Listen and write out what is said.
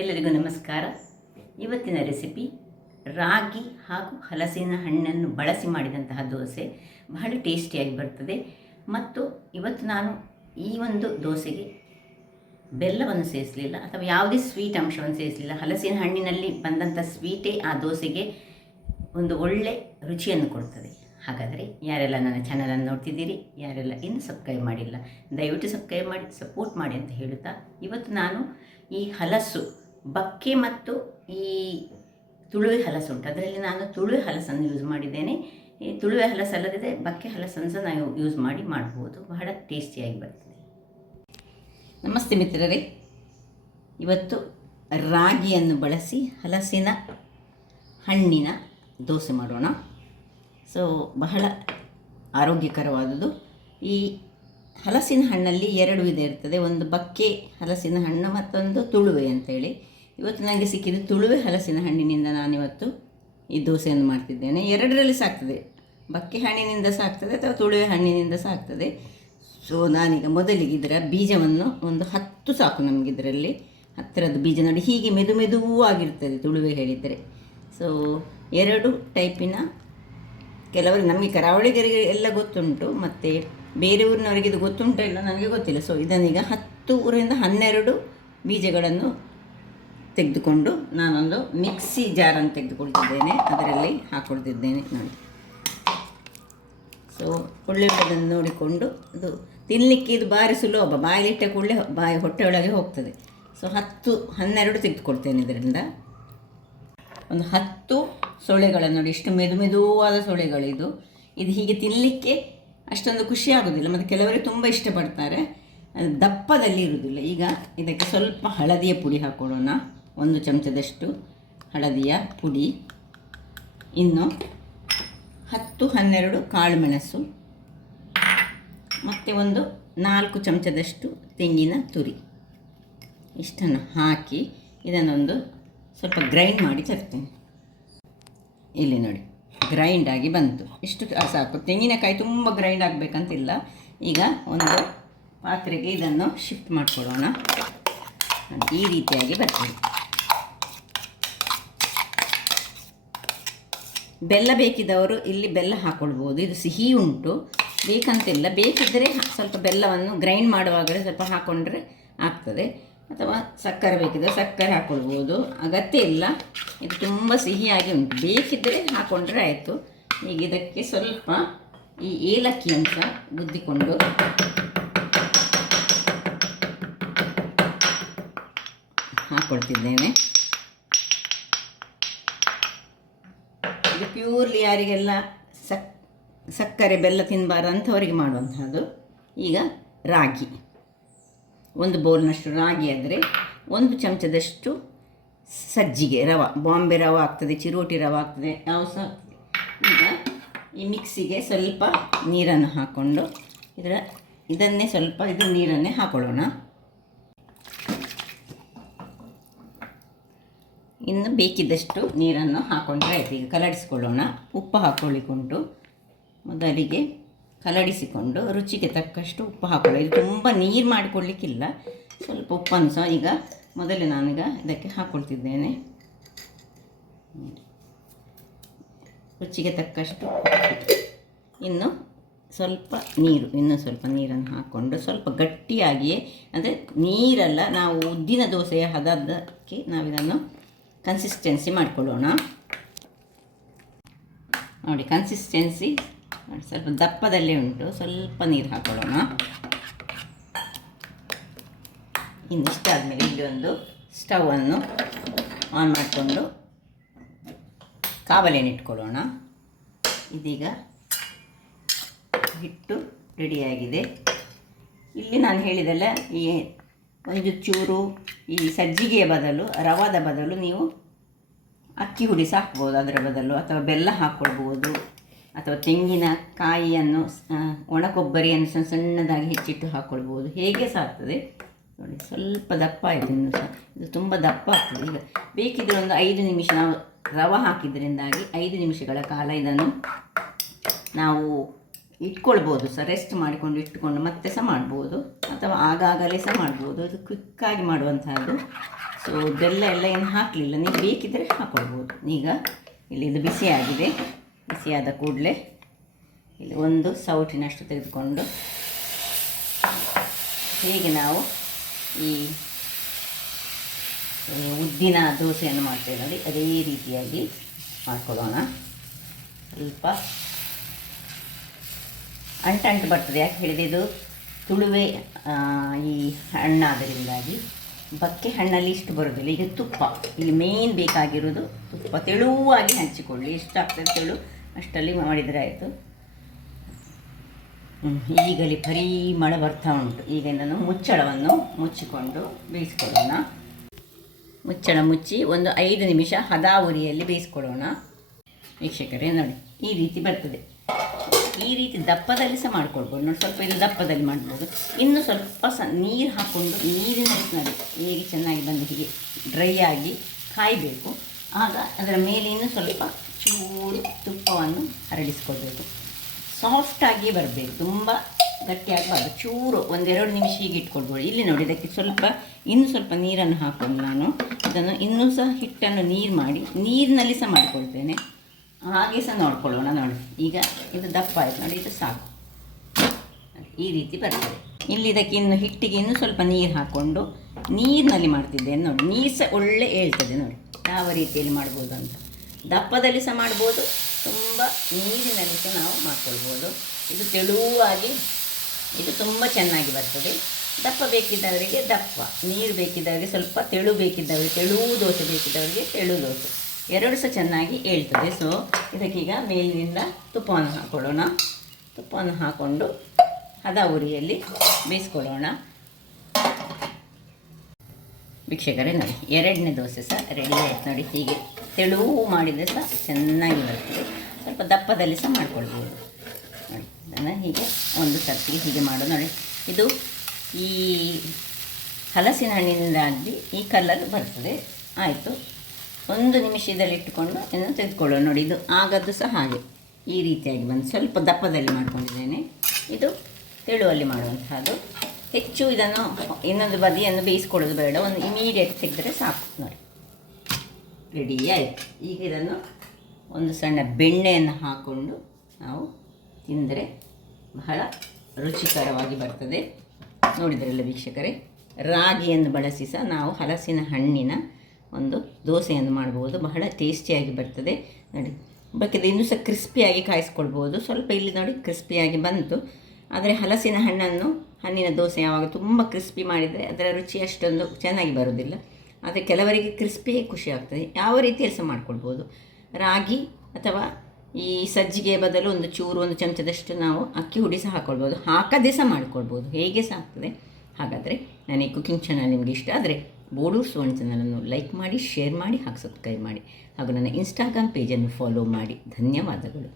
ಎಲ್ಲರಿಗೂ ನಮಸ್ಕಾರ. ಇವತ್ತಿನ ರೆಸಿಪಿ ರಾಗಿ ಹಾಗೂ ಹಲಸಿನ ಹಣ್ಣನ್ನು ಬಳಸಿ ಮಾಡಿದಂತಹ ದೋಸೆ ಬಹಳ ಟೇಸ್ಟಿಯಾಗಿ ಬರ್ತದೆ. ಮತ್ತು ಇವತ್ತು ನಾನು ಈ ಒಂದು ದೋಸೆಗೆ ಬೆಲ್ಲವನ್ನು ಸೇರಿಸಲಿಲ್ಲ ಅಥವಾ ಯಾವುದೇ ಸ್ವೀಟ್ ಅಂಶವನ್ನು ಸೇರಿಸಲಿಲ್ಲ. ಹಲಸಿನ ಹಣ್ಣಿನಲ್ಲಿ ಬಂದಂಥ ಸ್ವೀಟೇ ಆ ದೋಸೆಗೆ ಒಂದು ಒಳ್ಳೆ ರುಚಿಯನ್ನು ಕೊಡ್ತದೆ. ಹಾಗಾದರೆ ಯಾರೆಲ್ಲ ನನ್ನ ಚಾನಲನ್ನು ನೋಡ್ತಿದ್ದೀರಿ, ಯಾರೆಲ್ಲ ಇನ್ನೂ ಸಬ್ಸ್ಕ್ರೈಬ್ ಮಾಡಿಲ್ಲ, ದಯವಿಟ್ಟು ಸಬ್ಸ್ಕ್ರೈಬ್ ಮಾಡಿ ಸಪೋರ್ಟ್ ಮಾಡಿ ಅಂತ ಹೇಳುತ್ತಾ, ಇವತ್ತು ನಾನು ಈ ಹಲಸು ಬಕ್ಕೆ ಮತ್ತು ಈ ತುಳುವೆ ಹಲಸು ಉಂಟು, ಅದರಲ್ಲಿ ನಾನು ತುಳುವೆ ಹಲಸನ್ನು ಯೂಸ್ ಮಾಡಿದ್ದೇನೆ. ಈ ತುಳುವೆ ಹಲಸು ಅಲ್ಲದೆ ಬಕ್ಕೆ ಹಲಸನ್ನು ಸಹ ನಾವು ಯೂಸ್ ಮಾಡಿ ಮಾಡ್ಬೋದು, ಬಹಳ ಟೇಸ್ಟಿಯಾಗಿ ಬರ್ತದೆ. ನಮಸ್ತೆ ಮಿತ್ರರೇ, ಇವತ್ತು ರಾಗಿಯನ್ನು ಬಳಸಿ ಹಲಸಿನ ಹಣ್ಣಿನ ದೋಸೆ ಮಾಡೋಣ. ಸೊ ಬಹಳ ಆರೋಗ್ಯಕರವಾದದ್ದು. ಈ ಹಲಸಿನ ಹಣ್ಣಲ್ಲಿ ಎರಡು ವಿಧ ಇರ್ತದೆ, ಒಂದು ಬಕ್ಕೆ ಹಲಸಿನ ಹಣ್ಣು ಮತ್ತೊಂದು ತುಳುವೆ ಅಂತೇಳಿ. ಇವತ್ತು ನನಗೆ ಸಿಕ್ಕಿದ ತುಳುವೆ ಹಲಸಿನ ಹಣ್ಣಿನಿಂದ ನಾನಿವತ್ತು ಈ ದೋಸೆಯನ್ನು ಮಾಡ್ತಿದ್ದೇನೆ. ಎರಡರಲ್ಲಿ ಸಾಕ್ತದೆ, ಬಕ್ಕೆ ಹಣ್ಣಿನಿಂದ ಸಾಕ್ತದೆ ಅಥವಾ ತುಳುವೆ ಹಣ್ಣಿನಿಂದ ಸಾಕ್ತದೆ. ಸೊ ನಾನೀಗ ಮೊದಲಿಗೆ ಇದರ ಬೀಜವನ್ನು ಒಂದು 10 ಸಾಕು ನಮಗೆ. ಇದರಲ್ಲಿ 10 ಬೀಜ ನೋಡಿ, ಹೀಗೆ ಮೆದು ಮೆದುವೂ ಆಗಿರ್ತದೆ ತುಳುವೆ ಹೇಳಿದರೆ. ಸೊ 2 ಟೈಪಿನ, ಕೆಲವರು ನಮಗೆ ಕರಾವಳಿಗರಿಗೆ ಎಲ್ಲ ಗೊತ್ತುಂಟು, ಮತ್ತು ಬೇರೆ ಊರಿನವರಿಗೆ ಇದು ಗೊತ್ತುಂಟೋ ಇಲ್ಲ ನನಗೆ ಗೊತ್ತಿಲ್ಲ. ಸೊ ಇದನ್ನೀಗ 10 ರಿಂದ 12 ಬೀಜಗಳನ್ನು ತೆಗೆದುಕೊಂಡು ನಾನೊಂದು ಮಿಕ್ಸಿ ಜಾರನ್ನು ತೆಗೆದುಕೊಳ್ತಿದ್ದೇನೆ, ಅದರಲ್ಲಿ ಹಾಕ್ಕೊಳ್ತಿದ್ದೇನೆ ನೋಡಿ. ಸೊ ಒಳ್ಳೆಯದನ್ನು ನೋಡಿಕೊಂಡು, ಅದು ತಿನ್ನಲಿಕ್ಕೆ ಇದು ಭಾರಿ ಸುಲಭ, ಬಾಯಲ್ಲಿಟ್ಟ ಕೂಡಲೇ ಹೊಟ್ಟೆ ಒಳಗೆ ಹೋಗ್ತದೆ. ಸೊ 10-12 ತೆಗೆದುಕೊಳ್ತೇನೆ. ಇದರಿಂದ ಒಂದು 10 ಸೊಳ್ಳೆಗಳನ್ನು ನೋಡಿ, ಇಷ್ಟು ಮೆದು ಮೆದುವಾದ ಸೊಳ್ಳೆಗಳಿದು. ಇದು ಹೀಗೆ ತಿನ್ನಲಿಕ್ಕೆ ಅಷ್ಟೊಂದು ಖುಷಿ ಆಗೋದಿಲ್ಲ, ಮತ್ತು ಕೆಲವರಿಗೆ ತುಂಬ ಇಷ್ಟಪಡ್ತಾರೆ, ದಪ್ಪದಲ್ಲಿ ಇರುವುದಿಲ್ಲ. ಈಗ ಇದಕ್ಕೆ ಸ್ವಲ್ಪ ಹಳದಿಯ ಪುಡಿ ಹಾಕೊಳ್ಳೋಣ, 1 ಚಮಚದಷ್ಟು ಹಳದಿಯ ಪುಡಿ, ಇನ್ನು 10-12 ಕಾಳು ಮೆಣಸು, ಮತ್ತು ಒಂದು 4 ಚಮಚದಷ್ಟು ತೆಂಗಿನ ತುರಿ. ಇಷ್ಟನ್ನು ಹಾಕಿ ಇದನ್ನೊಂದು ಸ್ವಲ್ಪ ಗ್ರೈಂಡ್ ಮಾಡಿ ತರ್ತೇನೆ. ಇಲ್ಲಿ ನೋಡಿ, ಗ್ರೈಂಡ್ ಆಗಿ ಬಂತು, ಇಷ್ಟು ಸಾಕು. ತೆಂಗಿನಕಾಯಿ ತುಂಬ ಗ್ರೈಂಡ್ ಆಗಬೇಕಂತಿಲ್ಲ. ಈಗ ಒಂದು ಪಾತ್ರೆಗೆ ಇದನ್ನು ಶಿಫ್ಟ್ ಮಾಡಿಕೊಳ್ಳೋಣ. ಈ ರೀತಿಯಾಗಿ ಬರ್ತದೆ. ಬೆಲ್ಲ ಬೇಕಿದ್ದವರು ಇಲ್ಲಿ ಬೆಲ್ಲ ಹಾಕ್ಕೊಳ್ಬೋದು, ಇದು ಸಿಹಿ ಉಂಟು, ಬೇಕಂತಿಲ್ಲ. ಬೇಕಿದ್ದರೆ ಸ್ವಲ್ಪ ಬೆಲ್ಲವನ್ನು ಗ್ರೈಂಡ್ ಮಾಡುವಾಗಲೇ ಸ್ವಲ್ಪ ಹಾಕ್ಕೊಂಡ್ರೆ ಆಗ್ತದೆ, ಅಥವಾ ಸಕ್ಕರೆ ಬೇಕಿದ್ದರೆ ಸಕ್ಕರೆ ಹಾಕ್ಕೊಳ್ಬೋದು, ಅಗತ್ಯ ಇಲ್ಲ. ಇದು ತುಂಬ ಸಿಹಿಯಾಗಿ ಉಂಟು, ಬೇಕಿದ್ದರೆ ಹಾಕ್ಕೊಂಡ್ರೆ ಆಯಿತು. ಈಗ ಇದಕ್ಕೆ ಸ್ವಲ್ಪ ಈ ಏಲಕ್ಕಿಯನ್ನು ಸಹ ಗುದ್ದಿಕೊಂಡು ಹಾಕ್ಕೊಳ್ತಿದ್ದೇನೆ. ಇದು ಪ್ಯೂರ್ಲಿ ಯಾರಿಗೆಲ್ಲ ಸಕ್ಕರೆ ಬೆಲ್ಲ ತಿನ್ನಬಾರ್ದು ಅಂಥವರಿಗೆ ಮಾಡುವಂಥದ್ದು. ಈಗ ರಾಗಿ, 1 ಬೌಲ್ನಷ್ಟು ರಾಗಿ ಆದರೆ 1 ಚಮಚದಷ್ಟು ಸಜ್ಜಿಗೆ ರವೆ, ಬಾಂಬೆ ರವೆ ಆಗ್ತದೆ, ಚಿರೋಟಿ ರವೆ ಆಗ್ತದೆ, ಯಾವ ಸಹ. ಈಗ ಈ ಮಿಕ್ಸಿಗೆ ಸ್ವಲ್ಪ ನೀರನ್ನು ಹಾಕ್ಕೊಂಡು ಇದನ್ನೇ ಸ್ವಲ್ಪ ಇದು ನೀರನ್ನೇ ಹಾಕೊಳ್ಳೋಣ. ಇನ್ನು ಬೇಕಿದ್ದಷ್ಟು ನೀರನ್ನು ಹಾಕ್ಕೊಂಡ್ರೆ ಆಯಿತು. ಈಗ ಕಲಡಿಸಿಕೊಳ್ಳೋಣ. ಉಪ್ಪು ಹಾಕ್ಕೊಳ್ಳಿಕ್ಕುಂಟು, ಮೊದಲಿಗೆ ಕಲಡಿಸಿಕೊಂಡು ರುಚಿಗೆ ತಕ್ಕಷ್ಟು ಉಪ್ಪು ಹಾಕೊಳ್ಳಿ. ಇದು ತುಂಬ ನೀರು ಮಾಡಿಕೊಳ್ಳಿಕ್ಕಿಲ್ಲ, ಸ್ವಲ್ಪ ಉಪ್ಪನ್ನು ಸಹ ಈಗ ಮೊದಲೇ ನಾನೀಗ ಇದಕ್ಕೆ ಹಾಕ್ಕೊಳ್ತಿದ್ದೇನೆ. ರುಚಿಗೆ ತಕ್ಕಷ್ಟು ಇನ್ನು ಸ್ವಲ್ಪ ನೀರು, ಇನ್ನೂ ಸ್ವಲ್ಪ ನೀರನ್ನು ಹಾಕ್ಕೊಂಡು ಸ್ವಲ್ಪ ಗಟ್ಟಿಯಾಗಿಯೇ, ಅಂದರೆ ನೀರಲ್ಲ, ನಾವು ಉದ್ದಿನ ದೋಸೆಯ ಹದಕ್ಕೆ ನಾವಿದನ್ನು ಕನ್ಸಿಸ್ಟೆನ್ಸಿ ಮಾಡಿಕೊಳ್ಳೋಣ. ನೋಡಿ ಕನ್ಸಿಸ್ಟೆನ್ಸಿ ನೋಡಿ, ಸ್ವಲ್ಪ ದಪ್ಪದಲ್ಲೇ ಉಂಟು. ಸ್ವಲ್ಪ ನೀರು ಹಾಕೊಳ್ಳೋಣ. ಇನ್ನಿಷ್ಟಾದಮೇಲೆ ಇಲ್ಲಿ ಒಂದು ಸ್ಟವನ್ನು ಆನ್ ಮಾಡಿಕೊಂಡು ಕಾವಲಿಯನ್ನು ಇಟ್ಕೊಳ್ಳೋಣ. ಇದೀಗ ಹಿಟ್ಟು ರೆಡಿಯಾಗಿದೆ. ಇಲ್ಲಿ ನಾನು ಹೇಳಿದೆಲ್ಲ, ಈ ಒಂದು ಚೂರು ಈ ಸಜ್ಜಿಗೆಯ ಬದಲು, ರವಾದ ಬದಲು ನೀವು ಅಕ್ಕಿ ಹುಡಿ ಹಾಕ್ಬೋದು ಅದರ ಬದಲು, ಅಥವಾ ಬೆಲ್ಲ ಹಾಕ್ಕೊಳ್ಬೋದು, ಅಥವಾ ತೆಂಗಿನ ಕಾಯಿಯನ್ನು, ಒಣ ಕೊಬ್ಬರಿಯನ್ನು ಸಣ್ಣದಾಗಿ ಹೆಚ್ಚಿಟ್ಟು ಹಾಕ್ಕೊಳ್ಬೋದು, ಹೇಗೆ ಸಹ ಆಗ್ತದೆ. ನೋಡಿ ಸ್ವಲ್ಪ ದಪ್ಪ ಆಯಿತು, ಇನ್ನೂ ಸಹ ಇದು ತುಂಬ ದಪ್ಪ ಆಗ್ತದೆ. ಈಗ ಬೇಕಿದ್ದರೆ ಒಂದು 5 ನಿಮಿಷ, ನಾವು ರವೆ ಹಾಕಿದ್ರಿಂದಾಗಿ 5 ನಿಮಿಷಗಳ ಕಾಲ ಇದನ್ನು ನಾವು ಇಟ್ಕೊಳ್ಬೋದು ಸಹ, ರೆಸ್ಟ್ ಮಾಡಿಕೊಂಡು ಇಟ್ಕೊಂಡು ಮತ್ತೆ ಸಹ ಮಾಡ್ಬೋದು, ಅಥವಾ ಆಗಾಗಲೇ ಸಹ ಮಾಡ್ಬೋದು. ಇದು ಕ್ವಿಕ್ಕಾಗಿ ಮಾಡುವಂಥದ್ದು. ಸೊ ಬೆಲ್ಲ ಎಲ್ಲ ಏನು ಹಾಕಲಿಲ್ಲ, ನೀವು ಬೇಕಿದ್ದರೆ ಹಾಕ್ಕೊಳ್ಬೋದು. ಈಗ ಇಲ್ಲಿ ಇದು ಬಿಸಿಯಾಗಿದೆ. ಬಿಸಿಯಾದ ಕೂಡಲೇ ಇಲ್ಲಿ ಒಂದು ಸೌಟಿನಷ್ಟು ತೆಗೆದುಕೊಂಡು ಹೇಗೆ ನಾವು ಈ ಉದ್ದಿನ ದೋಸೆಯನ್ನು ಮಾಡ್ತೇವೆ ನೋಡಿ, ಅದೇ ರೀತಿಯಾಗಿ ಮಾಡ್ಕೊಳ್ಳೋಣ. ಸ್ವಲ್ಪ ಅಂಟು ಬರ್ತದೆ, ಯಾಕೆ ಹೇಳಿದರೆ ಇದು ತುಳುವೆ ಈ ಹಣ್ಣಾದರಿಂದಾಗಿ. ಬಕ್ಕೆ ಹಣ್ಣಲ್ಲಿ ಇಷ್ಟು ಬರೋದಿಲ್ಲ. ಈಗ ತುಪ್ಪ ಇಲ್ಲಿ ಮೇನ್ ಬೇಕಾಗಿರೋದು ತುಪ್ಪ. ತೆಳುವಾಗಿ ಹಂಚಿಕೊಳ್ಳಿ, ಎಷ್ಟಾಗ್ತದೆ ತೆಳು ಅಷ್ಟಲ್ಲಿ ಮಾಡಿದರೆ ಆಯಿತು. ಈಗಲೇ ಪರಿಮಳ ಬರ್ತಾ ಉಂಟು. ಈಗ ನಾನು ಮುಚ್ಚಳವನ್ನು ಮುಚ್ಚಿಕೊಂಡು ಬೇಯಿಸ್ಕೊಳ್ಳೋಣ. ಮುಚ್ಚಳ ಮುಚ್ಚಿ ಒಂದು 5 ನಿಮಿಷ ಹದ ಉರಿಯಲ್ಲಿ ಬೇಯಿಸ್ಕೊಳ್ಳೋಣ. ವೀಕ್ಷಕರೇ ನೋಡಿ, ಈ ರೀತಿ ಬರ್ತದೆ. ಈ ರೀತಿ ದಪ್ಪದಲ್ಲಿ ಸಹ ಮಾಡ್ಕೊಳ್ಬೋದು ನೋಡಿ. ಸ್ವಲ್ಪ ಇದು ದಪ್ಪದಲ್ಲಿ ಮಾಡ್ಬೋದು. ಇನ್ನು ಸ್ವಲ್ಪ ನೀರು ಹಾಕ್ಕೊಂಡು ನೀರಿನಲ್ಲಿ ನೋಡಿ ಹೇಗೆ ಚೆನ್ನಾಗಿ ಬಂದು ಹೀಗೆ ಡ್ರೈ ಆಗಿ ಕಾಯಬೇಕು. ಆಗ ಅದರ ಮೇಲೆ ಇನ್ನೂ ಸ್ವಲ್ಪ ಚೂರು ತುಪ್ಪವನ್ನು ಹರಡಿಸ್ಕೊಳ್ಬೇಕು. ಸಾಫ್ಟಾಗಿಯೇ ಬರಬೇಕು, ತುಂಬ ಗಟ್ಟಿಯಾಗಬಾರ್ದು. ಚೂರು 1-2 ನಿಮಿಷ ಹೀಗೆ ಇಟ್ಕೊಳ್ಬೋದು. ಇಲ್ಲಿ ನೋಡಿ, ಇದಕ್ಕೆ ಇನ್ನೂ ಸ್ವಲ್ಪ ನೀರನ್ನು ಹಾಕ್ಕೊಂಡು ನಾನು ಇದನ್ನು ಇನ್ನೂ ಸಹ ಹಿಟ್ಟನ್ನು ನೀರು ಮಾಡಿ ನೀರಿನಲ್ಲಿ ಸಹ ಮಾಡ್ಕೊಳ್ತೇನೆ. ಹಾಗೆ ಸಹ ನೋಡ್ಕೊಳ್ಳೋಣ. ನೋಡಿ ಈಗ ಇದು ದಪ್ಪ ಆಯಿತು ನೋಡಿ, ಇದು ಸಾಕು. ಈ ರೀತಿ ಬರ್ತದೆ. ಇಲ್ಲಿ ಇದಕ್ಕೆ ಇನ್ನು ಹಿಟ್ಟಿಗೆ ಇನ್ನೂ ಸ್ವಲ್ಪ ನೀರು ಹಾಕ್ಕೊಂಡು ನೀರಿನಲ್ಲಿ ಮಾಡ್ತಿದ್ದೇನೆ ನೋಡಿ. ನೀರು ಸಹ ಒಳ್ಳೆ ಹೇಳ್ತದೆ ನೋಡಿ ಯಾವ ರೀತಿಯಲ್ಲಿ ಮಾಡ್ಬೋದು ಅಂತ. ದಪ್ಪದಲ್ಲಿ ಸಹ ಮಾಡ್ಬೋದು, ತುಂಬ ನೀರಿನಲ್ಲಿ ಸಹ ನಾವು ಮಾಡ್ಕೊಳ್ಬೋದು. ಇದು ತೆಳುವಾಗಿ ಇದು ತುಂಬ ಚೆನ್ನಾಗಿ ಬರ್ತದೆ. ದಪ್ಪ ಬೇಕಿದ್ದವರಿಗೆ ದಪ್ಪ, ನೀರು ಬೇಕಿದ್ದವರಿಗೆ ಸ್ವಲ್ಪ, ತೆಳು ಬೇಕಿದ್ದವರಿಗೆ ತೆಳು ದೋಸೆ ಬೇಕಿದ್ದವರಿಗೆ ತೆಳು ದೋಸೆ, ಎರಡು ಸಹ ಚೆನ್ನಾಗಿ ಹೇಳ್ತದೆ. ಸೊ ಇದಕ್ಕೀಗ ಮೇಲಿನಿಂದ ತುಪ್ಪವನ್ನು ಹಾಕ್ಕೊಳ್ಳೋಣ. ತುಪ್ಪವನ್ನು ಹಾಕ್ಕೊಂಡು ಹದ ಉರಿಯಲ್ಲಿ ಬೇಯಿಸ್ಕೊಳ್ಳೋಣ. ವೀಕ್ಷಕರೇ ನೋಡಿ, 2ನೇ ದೋಸೆ ಸಹ ರೆಡಿ ಆಯ್ತು ನೋಡಿ. ಹೀಗೆ ತೆಳು ಮಾಡಿದರೆ ಸಹ ಚೆನ್ನಾಗಿ ಬರ್ತದೆ. ಸ್ವಲ್ಪ ದಪ್ಪದಲ್ಲಿ ಸಹ ಮಾಡ್ಕೊಳ್ಬೋದು ನೋಡಿ. ಅದನ್ನು ಹೀಗೆ ಒಂದು ಸರ್ತಿಗೆ ಹೀಗೆ ಮಾಡೋದು ನೋಡಿ. ಇದು ಈ ಹಲಸಿನ ಹಣ್ಣಿನಿಂದಾಗಿ ಈ ಕಲರ್ ಬರ್ತದೆ. ಆಯಿತು, 1 ನಿಮಿಷದಲ್ಲಿ ಇಟ್ಟುಕೊಂಡು ಇನ್ನು ತೆಗೆದುಕೊಳ್ಳೋಣ ನೋಡಿ. ಇದು ಆಗದ್ದು ಸಹ ಹಾಗೆ ಈ ರೀತಿಯಾಗಿ ಬಂದು ಸ್ವಲ್ಪ ದಪ್ಪದಲ್ಲಿ ಮಾಡ್ಕೊಂಡಿದ್ದೇನೆ. ಇದು ತೆಳುವಲ್ಲಿ ಮಾಡುವಂಥದ್ದು. ಹೆಚ್ಚು ಇದನ್ನು ಇನ್ನೊಂದು ಬದಿಯನ್ನು ಬೇಯಿಸ್ಕೊಳ್ಳೋದು ಬೇಡ, ಒಂದು ಇಮಿಡಿಯೇಟ್ ತೆಗೆದರೆ ಸಾಕು ನೋಡಿ. ರೆಡಿ ಆಯಿತು. ಈಗ ಇದನ್ನು ಒಂದು ಸಣ್ಣ ಬೆಣ್ಣೆಯನ್ನು ಹಾಕ್ಕೊಂಡು ನಾವು ತಿಂದರೆ ಬಹಳ ರುಚಿಕರವಾಗಿ ಬರ್ತದೆ. ನೋಡಿದ್ರಲ್ಲ ವೀಕ್ಷಕರೇ, ರಾಗಿಯನ್ನು ಬಳಸಿ ಸಹ ನಾವು ಹಲಸಿನ ಹಣ್ಣಿನ ಒಂದು ದೋಸೆಯನ್ನು ಮಾಡ್ಬೋದು. ಬಹಳ ಟೇಸ್ಟಿಯಾಗಿ ಬರ್ತದೆ ನೋಡಿ. ಬೇಕಿದ್ರೆ ಇನ್ನೂ ಸಹ ಕ್ರಿಸ್ಪಿಯಾಗಿ ಕಾಯಿಸ್ಕೊಳ್ಬೋದು. ಸ್ವಲ್ಪ ಇಲ್ಲಿ ನೋಡಿ ಕ್ರಿಸ್ಪಿಯಾಗಿ ಬಂತು. ಆದರೆ ಹಲಸಿನ ಹಣ್ಣಿನ ದೋಸೆ ಯಾವಾಗ ತುಂಬ ಕ್ರಿಸ್ಪಿ ಮಾಡಿದರೆ ಅದರ ರುಚಿ ಅಷ್ಟೊಂದು ಚೆನ್ನಾಗಿ ಬರೋದಿಲ್ಲ. ಆದರೆ ಕೆಲವರಿಗೆ ಕ್ರಿಸ್ಪಿಯೇ ಖುಷಿ ಆಗ್ತದೆ. ಯಾವ ರೀತಿಯಲ್ಲಿ ಸಹ ಮಾಡ್ಕೊಳ್ಬೋದು. ರಾಗಿ ಅಥವಾ ಈ ಸಜ್ಜಿಗೆ ಬದಲು ಒಂದು ಚಮಚದಷ್ಟು ನಾವು ಅಕ್ಕಿ ಹುಡಿ ಸಹ ಹಾಕ್ಕೊಳ್ಬೋದು. ಹಾಕದೇ ಸಹ ಮಾಡ್ಕೊಳ್ಬೋದು, ಹೇಗೆ ಸಹ ಆಗ್ತದೆ. ಹಾಗಾದರೆ ನನ್ನ ಈ ಕುಕಿಂಗ್ ಚಾನಲ್ ನಿಮಗೆ ಇಷ್ಟ ಆದರೆ ಬೋಡೂರು ಸುವರ್ಣ ಚಾನಲನ್ನು ಲೈಕ್ ಮಾಡಿ, ಶೇರ್ ಮಾಡಿ ಹಾಗೂ ಸಬ್ಸ್ಕ್ರೈಬ್ ಮಾಡಿ ಹಾಗೂ ನನ್ನ ಇನ್ಸ್ಟಾಗ್ರಾಮ್ ಪೇಜನ್ನು ಫಾಲೋ ಮಾಡಿ. ಧನ್ಯವಾದಗಳು.